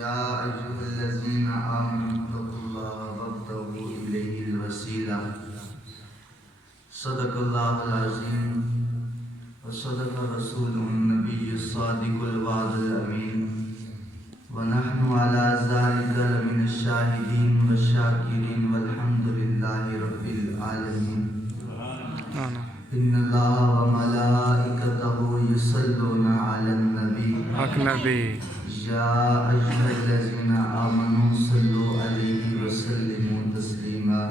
يا أيها الذين آمنوا اتقوا الله وابتغوا إليه الوسيلة صدق الله العظيم وصدق رسوله النبي الصادق الوعد الأمين ونحن على ذلك لمن الشاهدين والشاكرين والحمد لله رب العالمين إن الله وملائكته يصلون على النبي يا أيها الذين آمنوا صلوا عليه وسلموا تسليما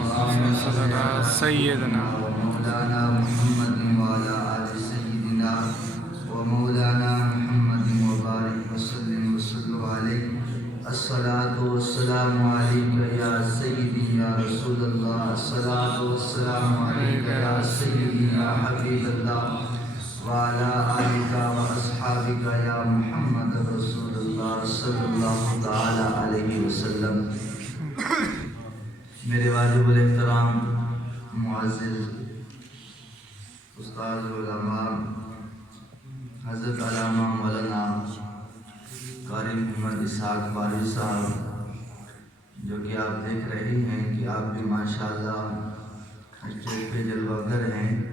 اللهم صل على سيدنا ومولانا محمد وعلى آل سيدنا ومولانا محمد وبارك وسلم وصلوا عليه الصلاة والسلام عليك يا سيدي يا رسول الله الصلاة والسلام عليك يا سيدي يا حبيب الله وعلى آلك وأصحابك يا محمد رسول الله صلی اللہ تعالی علیہ وسلم۔ میرے واجب الاحترام معزز استاد علماء حضرت علامہ مولانا قاری محمد اسحاق باری صاحب، جو کہ آپ دیکھ رہے ہیں کہ آپ بھی ماشاءاللہ اسٹیج پہ جلوہ گر ہیں،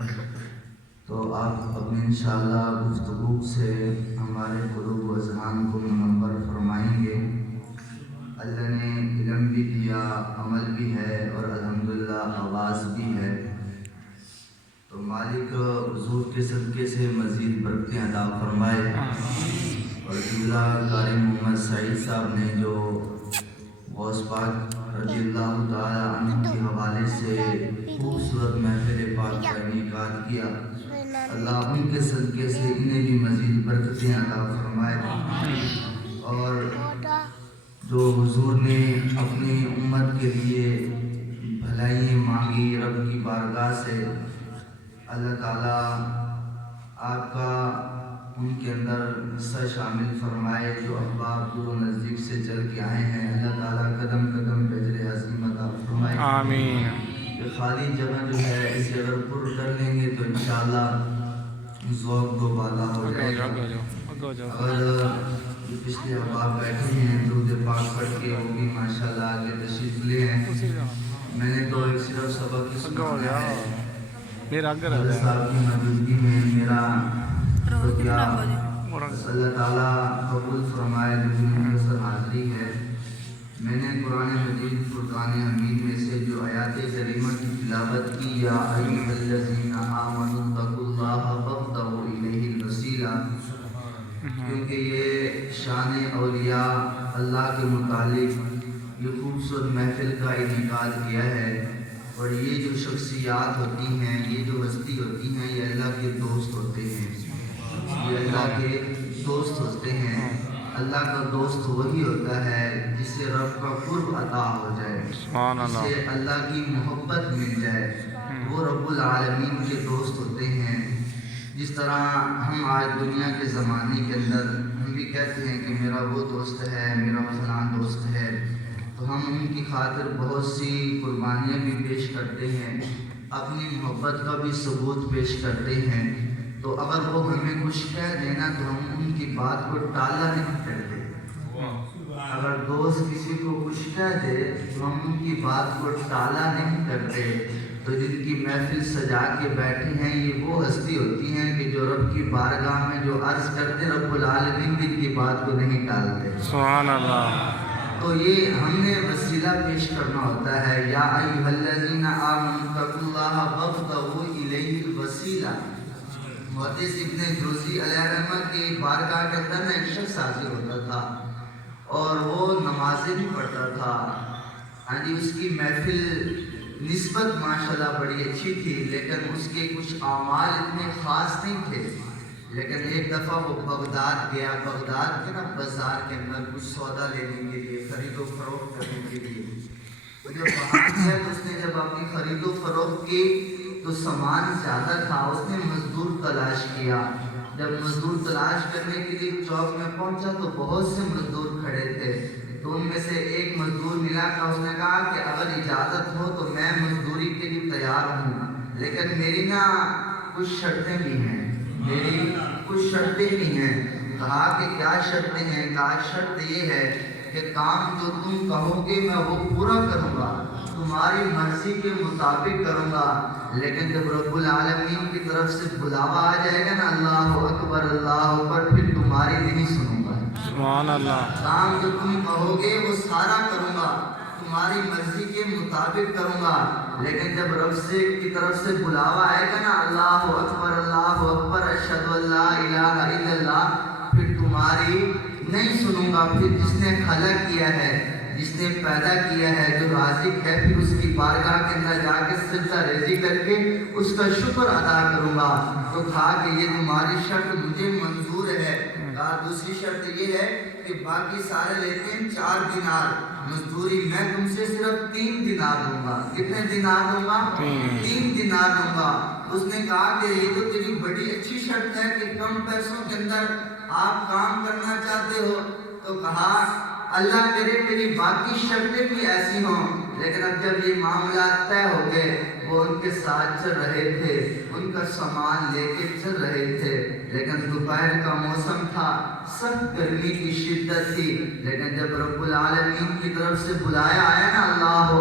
تو آپ اپنی انشاءاللہ گفتگو سے ہمارے قلوب و اذہان کو منور فرمائیں گے۔ اللہ نے علم بھی دیا، عمل بھی ہے اور الحمدللہ آواز بھی ہے، تو مالک حضور کے صدقے سے مزید برکتیں عطا فرمائے۔ اور جملہ قاری محمد سعید صاحب نے جو غوث پاک رضی اللہ تعالی عنہ کے حوالے سے خوبصورت محفل پاک کا انعقاد کیا، اللہ ان کے صدقے سے انہیں بھی مزید برکتیں عطا فرمائے۔ اور جو حضور نے اپنی امت کے لیے بھلائیاں مانگی رب کی بارگاہ سے، اللہ تعالیٰ آپ کا ان کے اندر حصہ شامل فرمائے۔ جو احباب دور و نزدیک سے چل کے آئے ہیں، اللہ تعالیٰ قدم قدم پہ اجر عظیم عطا فرمائے۔ آمین۔ یہ خالی جگہ جو ہے اسے اگر پر کر لیں گے تو انشاءاللہ ذوق دو بالا ہو جائے گا۔ اور جو پچھلے احباب بیٹھے ہیں درود پاک پڑھ کے، وہ بھی ماشاءاللہ آگے تشریف لے ہیں۔ میں نے تو ایک صرف سبق کی سنایا ہے، حضرت صاحب کی موجودگی میں میرا خطیہ اللہ تعالیٰ قبول فرمائے، جو مختصر حاضری ہے۔ میں نے قرآن مجید فرقان حمید میں سے جو آیات کریمہ کی تلاوت کی، یا ایھا الذین آمنوا اتقوا اللہ وابتغوا الیہ الوسیلہ، کیونکہ یہ شان اولیاء اللہ کے متعلق یہ خوبصورت محفل کا انعقاد کیا ہے۔ اور یہ جو شخصیات ہوتی ہیں، یہ جو ہستی ہوتی ہیں، یہ اللہ کے دوست ہوتے ہیں، یہ اللہ کے دوست ہوتے ہیں۔ اللہ کا دوست وہی ہوتا ہے جسے رب کا قرب عطا ہو جائے، جسے اللہ کی محبت مل جائے، وہ رب العالمین کے دوست ہوتے ہیں۔ جس طرح ہم آج دنیا کے زمانے کے اندر ہم بھی کہتے ہیں کہ میرا وہ دوست ہے، میرا فلاں دوست ہے، تو ہم ان کی خاطر بہت سی قربانیاں بھی پیش کرتے ہیں، اپنی محبت کا بھی ثبوت پیش کرتے ہیں۔ تو اگر وہ ہمیں کچھ کہہ دینا تو ہم ان کی بات کو ٹالا نہیں کرتے۔ اگر دوست کسی کو کچھ کہہ دے تو ہم ان کی بات کو ٹالا نہیں کرتے۔ تو جن کی محفل سجا کے بیٹھے ہیں، یہ وہ ہستی ہوتی ہیں کہ جو رب کی بارگاہ میں جو عرض کرتے، رب العالمین بھی ان کی بات کو نہیں ٹالتے۔ سبحان اللہ۔ تو یہ ہم نے وسیلہ پیش کرنا ہوتا ہے، یا ایھا الذین آمنوا اتقوا اللہ وابتغوا الیہ الوسیلہ۔ محدث ابن جوزی علیہ رحمہ کی بارگاہ کے اندر ایک شخص حاضر ہوتا تھا اور وہ نمازیں بھی پڑھتا تھا۔ اس کی محفل نسبت ماشاءاللہ بڑی اچھی تھی، لیکن اس کے کچھ اعمال اتنے خاص نہیں تھے۔ لیکن ایک دفعہ وہ بغداد گیا، بغداد کے بازار کے اندر کچھ سودا لینے کے لیے، خرید و فروخت کرنے کے لیے۔ جب وہاں گیا تو اس نے جب اپنی خرید و فروخت کی تو سامان زیادہ تھا، اس نے مزدور تلاش کیا۔ جب مزدور تلاش کرنے کے لیے چوک میں پہنچا تو بہت سے مزدور کھڑے تھے، تو ان میں سے ایک مزدور ملا تھا، اس نے کہا کہ اگر اجازت ہو تو میں مزدوری کے لیے تیار ہوں، لیکن میری کچھ شرطیں بھی ہیں، میری کچھ شرطیں بھی ہیں۔ کہا کہ کیا شرطیں ہیں؟ کہا شرط یہ ہے کہ کام جو تم کہو گے میں وہ پورا کروں گا، تمہاری مرضی کے مطابق کروں گا، لیکن جب رب العالمین کی طرف سے بلاوا آ جائے گا نا اللہ اکبر، پھر تمہاری نہیں سنوں گا۔ سبحان اللہ۔ کام جو تم کہو گے وہ سارا کروں گا، تمہاری مرضی کے مطابق کروں گا، لیکن جب رب کی طرف سے بلاوا آئے گا نا اللہ اکبر اشہد ان لا الہ الا اللہ، پھر تمہاری نہیں سنوں گا۔ پھر جس نے خلق کیا ہے، جس نے پیدا کیا ہے، جو رازق ہے، پھر اس کی بارگاہ کے اندر جا کے سجدہ ریزی کر کے اس کا شکر ادا کروں گا۔ تو کہا کہ یہ تمہاری شرط مجھے منظور ہے۔ کہا دوسری شرط یہ ہے کہ باقی سارے لیتے ہیں 4 دینار مزدوری، میں تم سے صرف 3 دینار دوں گا۔ کتنے دینار دوں گا؟ 3 دینار دوں گا۔ اس نے کہا کہ یہ تو تیری بڑی اچھی شرط ہے کہ کم پیسوں کے اندر آپ کام کرنا چاہتے ہو۔ تو کہا اللہ کرے تیری باقی شرطیں بھی ایسی ہوں، لیکن اب جب یہ معاملات طے ہو گئے، وہ ان کے ساتھ چل رہے تھے، ان کا سامان لے کے چل رہے تھے، لیکن دوپہر کا موسم تھا، سخت گرمی کی شدت تھی، لیکن جب رب العالمین کی طرف سے بلایا آیا نا اللہ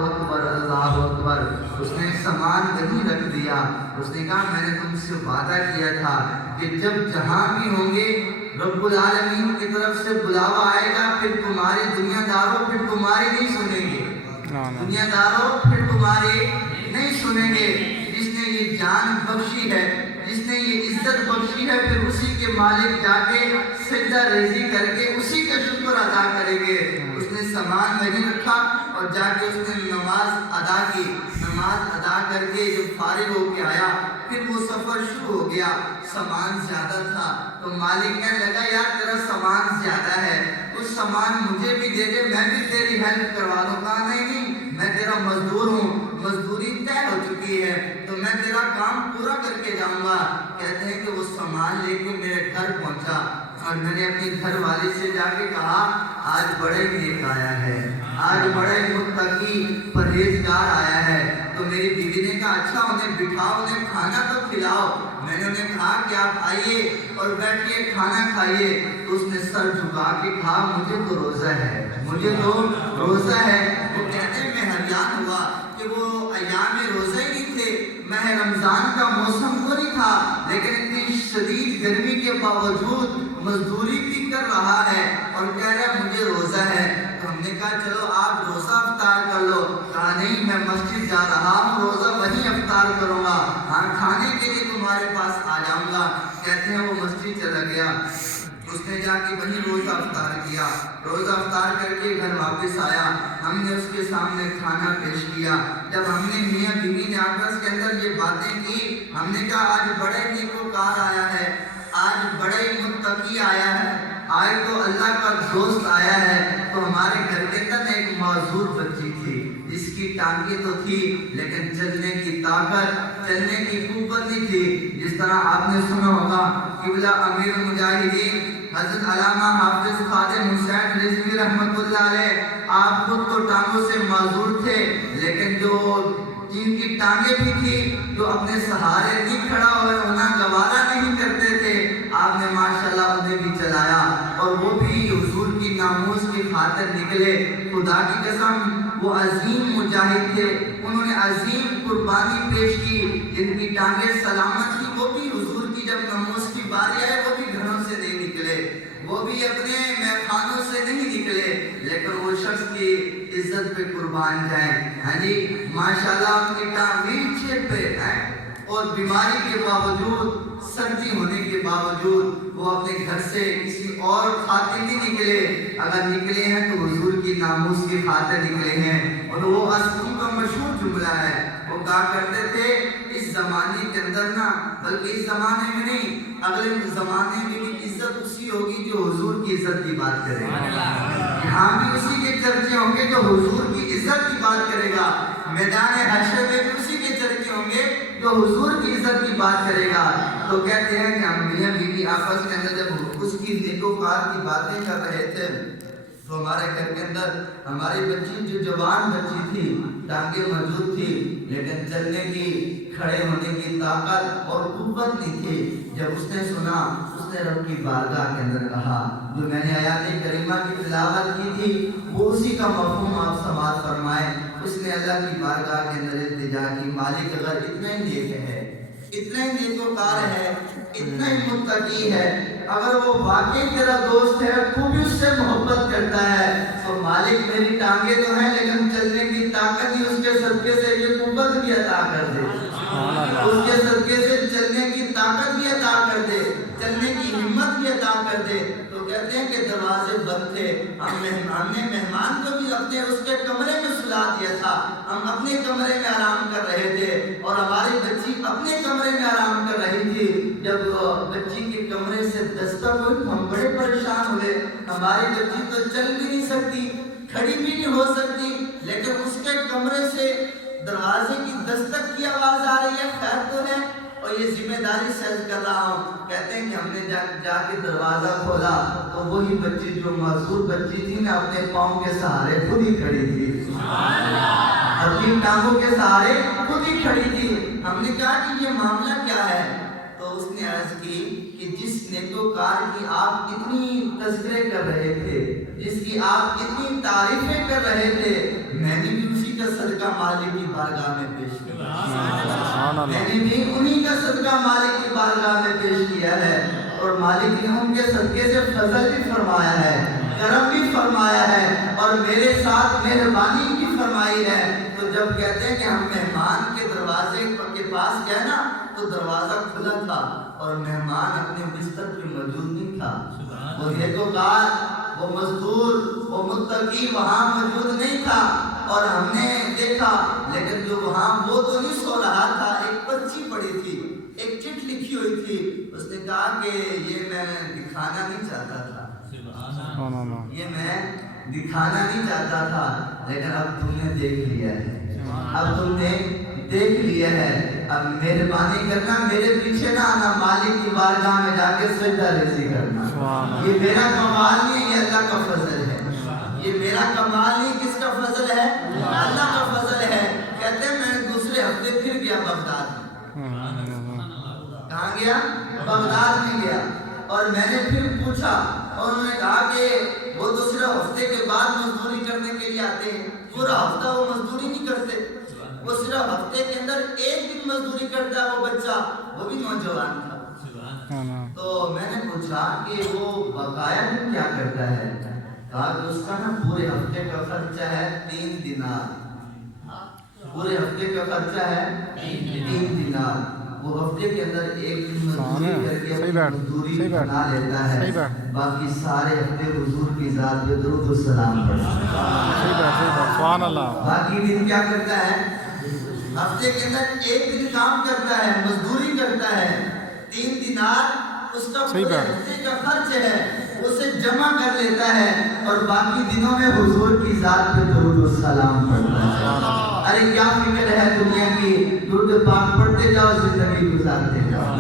اکبر، اس نے سامان وہیں رکھ دیا۔ اس نے کہا میں نے تم سے وعدہ کیا تھا کہ جب جہاں بھی ہوں گے رب العالمین کی طرف سے بلاوا آئے گا، پھر تمہارے دنیا داروں پھر تمہاری نہیں سنیں گے، دنیا داروں پھر تمہاری نہیں سنیں گے۔ جس نے یہ جان بخشی ہے، جس نے یہ عزت بخشی ہے، پھر اسی کے مالک جا کے سجدہ ریزی کر کے اسی کا شکر ادا کریں گے۔ اس نے سامان وہیں رکھا اور جا کے اس نے نماز ادا کی۔ نماز ادا کر کے جب فارغ ہو کے آیا، پھر وہ سفر شروع ہو گیا۔ سامان زیادہ تھا تو مالک کہنے لگا یار تیرا سامان زیادہ ہے، اس سامان مجھے بھی دے دے، میں بھی تیری ہیلپ کروا دوں۔ کہا نہیں، میں تیرا مزدور ہوں، مزدوری طے ہو چکی ہے تو میں تیرا کام پورا کر کے جاؤں گا۔ کہتے ہیں کہ وہ سامان لے کے میرے گھر پہنچا اور میں نے اپنی گھر والی سے جا کے کہا آج بڑے نیک آیا ہے، آج بڑے متقی پرہیزگار آیا ہے۔ تو میری بیوی نے کہا اچھا انہیں بٹھاؤ، انہیں کھانا تو کھلاؤ۔ میں نے انہیں کہا کہ آپ آئیے اور بیٹھیے کھانا کھائیے۔ تو اس نے سر جھکا کے کہا مجھے تو روزہ ہے، مجھے تو روزہ ہے۔ وہ کہتے ہیں میں حیران ہوا کہ وہ ایام روزہ ہی نہیں تھے، ماہ رمضان کا موسم تو نہیں تھا، لیکن اتنی شدید گرمی کے باوجود مزدوری بھی کر رہا ہے اور کہہ رہا ہے مجھے روزہ ہے۔ تو ہم نے کہا چلو آپ روزہ افطار کر لو۔ کہا نہیں میں مسجد جا رہا ہوں، روزہ وہیں افطار کروں گا، ہاں کھانے کے لیے تمہارے پاس آ جاؤں گا۔ کہتے ہیں وہ مسجد چلا گیا، اس نے جا کے وہیں روزہ افطار کیا۔ روزہ افطار کر کے گھر واپس آیا، ہم نے اس کے سامنے کھانا پیش کیا۔ جب ہم نے میاں بیوی نے آپس کے اندر یہ باتیں کی، ہم نے کہا آج بڑے نیکوکار آیا ہے، آج بڑے متقی آیا ہے، آج تو اللہ کا دوست آیا ہے۔ تو ہمارے گھر کے اندر ایک معذور بچی تھی جس کی ٹانگیں تو تھی لیکن چلنے کی طاقت، چلنے کی قوت نہیں تھی۔ جس طرح آپ نے سنا ہوگا قبلہ امیر المجاہدین حضرت علامہ حافظ خادم حسین رضوی رحمۃ اللہ علیہ، آپ خود تو ٹانگوں سے معذور تھے، لیکن جو جن کی ٹانگیں بھی تھی، جو اپنے سہارے نہیں کھڑا ہونا گوارا نہیں کرتے تھے، آپ نے ماشاءاللہ انہیں بھی چلایا اور وہ بھی حضور کی ناموس کی خاطر نکلے۔ خدا کی قسم وہ عظیم مجاہد تھے، انہوں نے عظیم قربانی پیش کی۔ جن کی ٹانگیں سلامت تھی وہ بھی حضور کی جب ناموس کی باری آئے وہ بھی گھروں سے نہیں نکلے، وہ بھی اپنے میخانوں سے نہیں نکلے، لیکن وہ شخص کی عزت پہ قربان جائیں۔ ہاں جی ماشاءاللہ ان کی ٹانگ ویل چیئر پہ ہے اور بیماری کے باوجود، سردی ہونے کے باوجود وہ اپنے گھر سے کسی اور خاطر نہیں نکلے، اگر نکلے ہیں تو حضور کی ناموس کی خاطر نکلے ہیں۔ اور وہ ان کا مشہور جملہ ہے، وہ کہا کرتے تھے اس زمانے کے اندر نا، بلکہ اس زمانے میں نہیں اگلے زمانے میں بھی عزت اسی ہوگی جو حضور کی عزت کی بات کرے گا، یہاں بھی اسی کے چرچے ہوں گے جو حضور کی عزت کی بات کرے گا، میدان حشر میں بھی اسی کے چرچے ہوں گے جو حضور کی عزت کی بات کرے گا۔ تو کہتے ہیں کہ ہم میاں بیوی آپس کے اندر جب اس کی نیکوکار کی باتیں کر رہے تھے تو ہمارے گھر کے اندر ہماری بچی جو جوان بچی تھی، ٹانگیں موجود تھی لیکن چلنے کی، کھڑے ہونے کی طاقت اور قوت نہیں تھی۔ جب اس نے سنا اس نے رب کی بارگاہ کے اندر کہا، جو میں نے آیات کریمہ کی تلاوت کی تھی وہ اسی کا مفہوم آپ سماعت فرمائیں۔ اس نے اللہ کی بارگاہ کے اندر التجا کی، مالک اگر اتنا ہی نیک ہے، اتنا ہی نیکوکار ہے، اتنا ہی متقی ہے، اگر وہ واقعی تیرا دوست ہے، تو بھی اس سے محبت کرتا ہے، تو مالک میری ٹانگیں تو ہیں لیکن چلنے کی طاقت ہی اس کے صدقے سے یہ قوت بھی عطا کر دے، اس کے صدقے سے چلنے کی طاقت بھی عطا کر دے، چلنے کی ہمت بھی عطا کر دے۔ تو کہتے ہیں کہ دروازے بند تھے، ہم نے مہمان کو بھی اپنے اس کے کمرے میں سلا دیا تھا، ہم اپنے کمرے میں آرام کر رہے تھے اور ہماری بچی اپنے کمرے میں آرام کر رہی تھی۔ جب بچی کے کمرے سے دستک ہوئی ہم بڑے پریشان ہوئے، ہماری بچی تو چل بھی نہیں سکتی، کھڑی بھی نہیں ہو سکتی، لیکن اس کے کمرے سے دروازے کی دستک کی آواز آ رہی ہے، خیر تو ہے، اور یہ ذمہ داری سے عرض کر رہا ہوں۔ کہتے ہیں کہ ہم نے جا کے دروازہ کھولا تو وہی بچی جو معذور بچی تھی نا، اپنے پاؤں کے سہارے خود ہی کھڑی تھی، اپنی ٹانگوں کے سہارے خود ہی کھڑی تھی۔ ہم نے کہا کہ یہ معاملہ کیا ہے؟ تو اس نے عرض کی کہ جس نیکوکار کی آپ اتنی تذکرے کر رہے تھے، جس کی آپ اتنی تعریفیں کر رہے تھے، میں نے بھی اسی کا صدقہ مالک کی بارگاہ میں پیش کیا، میں نے بھی انہی کا صدقہ مالک کی بارگاہ میں پیش کیا ہے، اور مالک نے ان کے صدقے سے فضل بھی فرمایا ہے، کرم بھی فرمایا ہے، اور میرے ساتھ مہربانی بھی فرمائی ہے۔ تو جب کہتے ہیں کہ ہم مہمان کے دروازے کے پاس گئے نا تو دروازہ کھلا تھا اور مہمان اپنے بستر پہ موجود نہیں تھا، وہ نیکوکار، وہ مزدور، وہ متقی وہاں موجود نہیں تھا، اور ہم نے دیکھا لیکن جو وہاں وہ تو نہیں سو رہا تھا، ایک پرچی پڑی تھی، ایک چٹ لکھی ہوئی تھی، اس نے کہا کہ یہ میں دکھانا نہیں چاہتا تھا، یہ میں دکھانا نہیں چاہتا تھا، لیکن اب تم نے دیکھ لیا ہے، اب تم نے دیکھ لیا ہے، اب مہربانی کرنا، میرے پیچھے نہ آنا، مالک کی بارگاہ میں جا کے سجدہ ریزی کرنا۔ یہ میرا کمال نہیں، یہ اللہ کا فضل ہے، یہ میرا کمال نہیں، کس کا فضل ہے؟ اللہ کا فضل ہے۔ کہتے ہیں میں دوسرے ہفتے پھر گیا بغداد میں، کہاں گیا؟ بغداد میں گیا، اور میں نے پھر پوچھا، اور انہوں نے کہا کہ وہ دوسرے ہفتے کے بعد مزدوری کرنے کے لیے آتے ہیں، پورا ہفتہ وہ مزدوری نہیں کرتے، وہ صرف ہفتے کے اندر ایک دن مزدوری کرتا ہے، وہ بچہ، وہ بھی نوجوان تھا۔ تو میں نے پوچھا کہ وہ بقایا دن کیا کرتا ہے؟ کہا کہ اس کا نا پورے ہفتے کا خرچہ ہے 3 دینار، پورے ہفتے کا خرچہ ہے 3 دینار، وہ ہفتے کے اندر ایک دن مزدوری کر کے اپنی مزدوری بنا لیتا ہے، باقی سارے ہفتے حضور کی ذات پہ درود و سلام پڑھتا ہے۔ باقی دن کیا کرتا ہے؟ ہفتے کے اندر ایک دن کام کرتا ہے، مزدوری کرتا ہے، 3 دینار اس کا پورے ہفتے کا خرچ ہے، اسے جمع کر لیتا ہے، اور باقی دنوں میں حضور کی ذات پہ درود و سلام پڑھتا ہے۔ ارے کیا فکر ہے دنیا کی، درود پاک پڑھتے جاؤ، زندگی گزارتے جاؤ،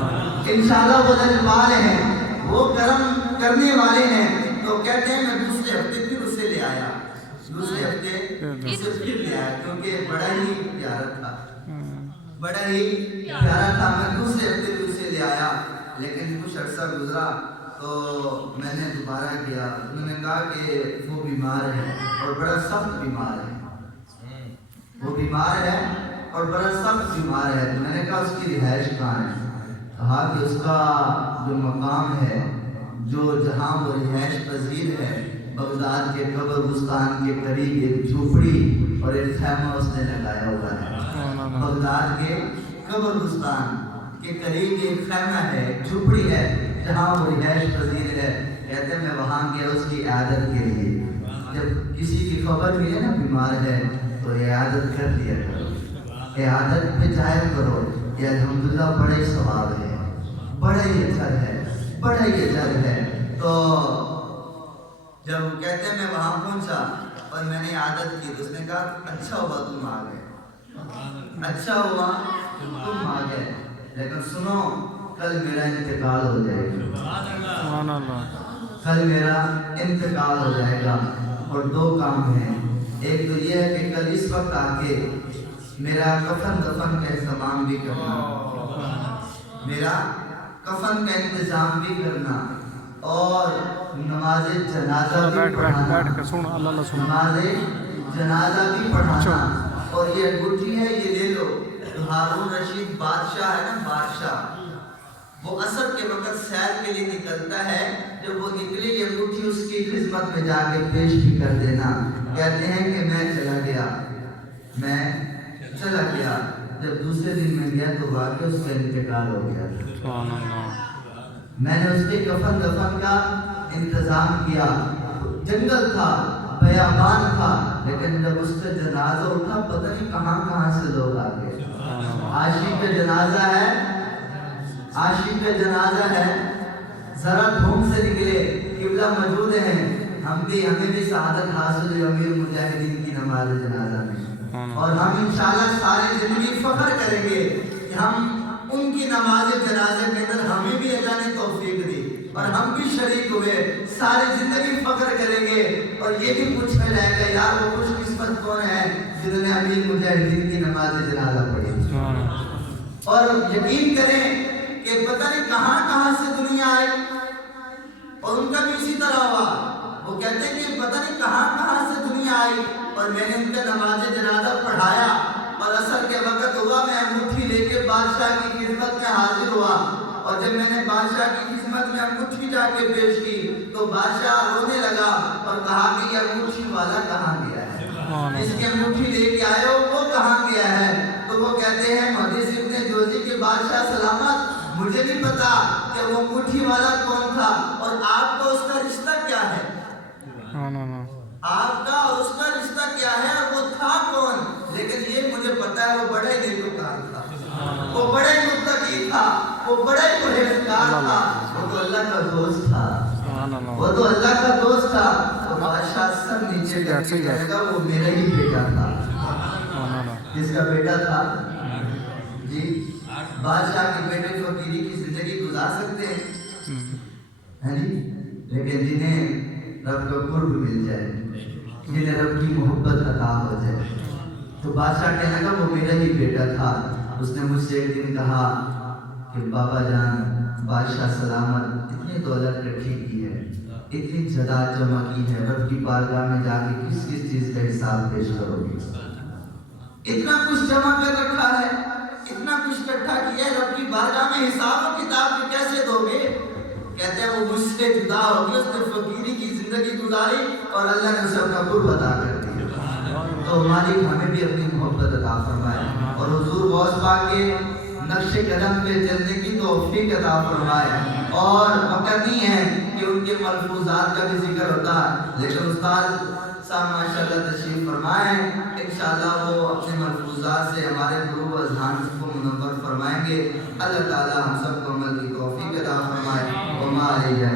انشاءاللہ وہ رجوال ہیں، وہ کرم کرنے والے ہیں۔ تو کہتے ہیں میں دوسرے ہفتے پھر اسے لے آیا، دوسرے ہفتے اسے پھر لے آیا، کیونکہ بڑا ہی پیارا تھا، بڑا ہی پیارا تھا، میں دوسرے ہفتے بھی اسے لے آیا، لیکن کچھ عرصہ گزرا تو میں نے دوبارہ کیا، انہوں نے کہا کہ وہ بیمار ہے اور بڑا سخت بیمار ہے، وہ بیمار ہے اور بڑا سخت بیمار ہے۔ تو میں نے کہا اس کی رہائش کہاں ہے؟ کہا کہ اس کا جو مقام ہے، جو جہاں وہ رہائش پذیر ہے، بغداد کے قبرستان کے قریب ایک جھوپڑی اور ایک خیمہ اس نے لگایا ہوا ہے، بغداد کے قبرستان کے قریب ایک خیمہ ہے، ایک جھوپڑی ہے جہاں وہ رہائش پذیر ہے۔ کہتے ہیں میں وہاں گیا اس کی عیادت کے لیے، جب کسی کی خبر ملے نا بیمار ہے تو عیادت کر لیا کرو، عیادت پہ جایا کرو، یہ الحمدللہ بڑا ہی ثواب ہے، بڑا ہی اجر ہے، بڑا ہی اجر ہے۔ تو جب کہتے ہیں میں وہاں پہنچا اور میں نے عیادت کی تو اس نے کہا اچھا ہوا تم آ گئے، اچھا ہوا تم آ گئے، لیکن سنو کل میرا انتقال ہو جائے گا، کل میرا انتقال ہو جائے گا، اور 2 کام ہیں، ایک تو یہ ہے کہ کل اس وقت آ کے میرا کفن دفن کا اہتمام بھی کرنا، میرا کفن کا انتظام بھی کرنا اور نماز جنازہ بھی پڑھانا، نماز جنازہ بھی پڑھانا۔ اور یہ انگوٹھی ہے، یہ لے لو۔ ہارون رشید بادشاہ ہے نا، بادشاہ، وہ عصر کے وقت سیر کے لیے نکلتا ہے، جب وہ نکلے یہ انگوٹھی اس کی خدمت میں جا کے پیش بھی کر دینا۔ کہتے ہیں کہ میں چلا گیا، جب دوسرے دن میں گیا تو واقعی اس کا انتقال ہو گیا۔ میں نے اس کے کفن دفن کا انتظام کیا، جنگل تھا، بیابان تھا، لیکن جب اس کا جنازہ اٹھا پتہ نہیں کہاں سے لوگ آ گئے۔ عاشق کا جنازہ ہے، ذرا دھوم سے نکلے، قبلہ موجود ہیں، ہمیں بھی سعادت حاصل ہوئی امیر مجاہدین کی نماز جنازہ میں، اور ہم انشاءاللہ ساری زندگی فخر کریں گے کہ ہم ان کی نماز جنازہ کے اندر ہمیں بھی اللہ نے توفیق دی اور ہم بھی شریک ہوئے، ساری زندگی فخر کریں گے۔ اور یہ بھی پوچھا جائے گا یار وہ خوش قسمت کون ہے جنہوں نے امیر مجاہدین کی نماز جنازہ پڑھی۔ اور یقین کریں کہ پتہ نہیں کہاں سے دنیا آئی، اور ان کا بھی اسی طرح ہوا۔ وہ کہتے ہیں کہ پتہ نہیں کہاں سے دنیا آئی، اور میں نے ان کا نماز جنازہ پڑھایا، اور عصر کے وقت ہوا میں انگوٹھی لے کے بادشاہ کی خدمت میں حاضر ہوا، اور جب میں نے بادشاہ کی خدمت میں انگوٹھی جا کے پیش کی تو بادشاہ رونے لگا اور کہا کہ یہ انگوٹھی والا کہاں گیا ہے، جس کی انگوٹھی لے کے آئے ہو وہ کہاں گیا ہے؟ تو وہ کہتے ہیں محدث ابن جوزی کے بادشاہ سلامت، مجھے نہیں پتا کہ وہ انگوٹھی والا کون تھا، اور آپ کا اس کا رشتہ کیا ہے، آپ کا اور اس کا رشتہ کیا ہے، اور وہ تھا کون؟ لیکن یہ مجھے پتا ہے وہ بڑے نیکوکار تھا، وہ بڑے متقی تھا، وہ بڑے پرہیزگار تھا، وہ تو اللہ کا دوست تھا، وہ تو اللہ کا دوست تھا۔ تو بادشاہ سب نیچے کر کے کہے گا وہ میرا ہی بیٹا تھا۔ کس کا بیٹا تھا؟ جی بادشاہ کے بیٹے فقیری کی زندگی گزار سکتے ہیں جی، لیکن جنہیں رب کا قرب مل جائے، جنہیں رب کی محبت عطا ہو جائے، تو بادشاہ کہنے لگا وہ میرا ہی بیٹا تھا۔ اس نے مجھ سے ایک دن کہا کہ بابا جان بادشاہ سلامت اتنی دولت اکٹھی کی ہے، اتنی جائیداد جمع کی ہے، رب کی بارگاہ میں جا کے کس چیز کا حساب پیش کرو گے؟ اتنا کچھ جمع کر رکھا ہے، اتنا کچھ اکٹھا کیا ہے، رب کی بارگاہ میں حساب و کتاب بھی کیسے دو گے؟ کہتے ہیں وہ مجھ سے جدا ہو گیا، اس نے فقیری کی زندگی گزاری اور اللہ نے اسے اپنا قرب عطا کر دیا۔ تو مالک ہمیں بھی اپنی محبت عطا فرمائے اور حضور غوث پاک کے نقش قدم پہ چلنے کی توفیق عطا فرمائے۔ اور وقت نہیں ہے کہ ان کے ملفوظات کا بھی ذکر ہوتا ہے، لیکن استاد صاحب ماشاءاللہ تشریف فرمائیں، انشاءاللہ وہ اپنے ملفوظات سے ہمارے قلوب و اذہان کو منور فرمائیں گے۔ اللہ تعالی ہم سب کو عمل کی توفیق عطا فرمائے۔ وما علیہ